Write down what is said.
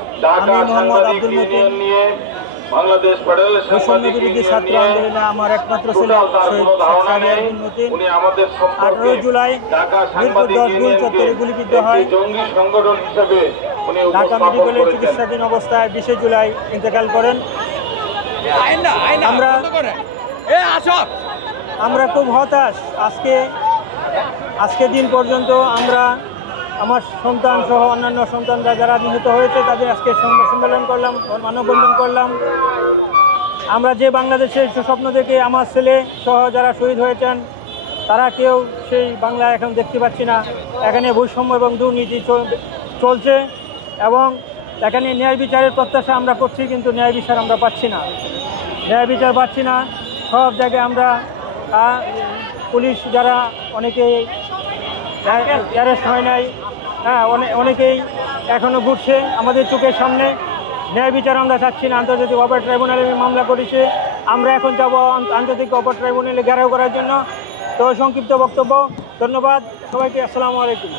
আমি মোহাম্মদ আব্দুল মতিন বাংলাদেশ ফেডারেল বৈষম্য বিরোধী ছাত্র আন্দোলনে আমার একমাত্র ছেলে শহীদ সাদি আব্দুল মতিন 18 জুলাই মিরপুর 10 গুল চত্বরে গুলিবিদ্ধ হয়। জঙ্গি সংগঠন হিসেবে ঢাকা মেডিকেলে চিকিৎসাধীন অবস্থায় 20 জুলাই ইন্তেকাল করেন। আমরা খুব হতাশ। আজকে দিন পর্যন্ত আমরা আমার সন্তান সহ অন্যান্য সন্তানরা যারা নিহত হয়েছে তাদের আজকে সংবাদ সম্মেলন করলাম, মানববন্ধন করলাম। আমরা যে বাংলাদেশের স্বপ্ন দেখে আমার ছেলে সহ যারা শহীদ হয়েছেন তারা কেউ সেই বাংলা এখন দেখতে পাচ্ছি না। এখানে বৈষম্য এবং দুর্নীতি চলছে এবং এখানে ন্যায় বিচারের প্রত্যাশা আমরা করছি, কিন্তু ন্যায় বিচার আমরা পাচ্ছি না। সব জায়গায় আমরা পুলিশ যারা অনেকেই অ্যারেস্ট হয় নাই, অনেকেই এখনও ঘুরছে আমাদের চোখের সামনে। ন্যায় বিচার আমরা চাচ্ছি না। আন্তর্জাতিক অপরাধ ট্রাইব্যুনালে মামলা করেছে, আমরা এখন যাব আন্তর্জাতিক অপরাধ ট্রাইব্যুনালে ঘেরাও করার জন্য। তো সংক্ষিপ্ত বক্তব্য, ধন্যবাদ সবাইকে। আসসালামু আলাইকুম।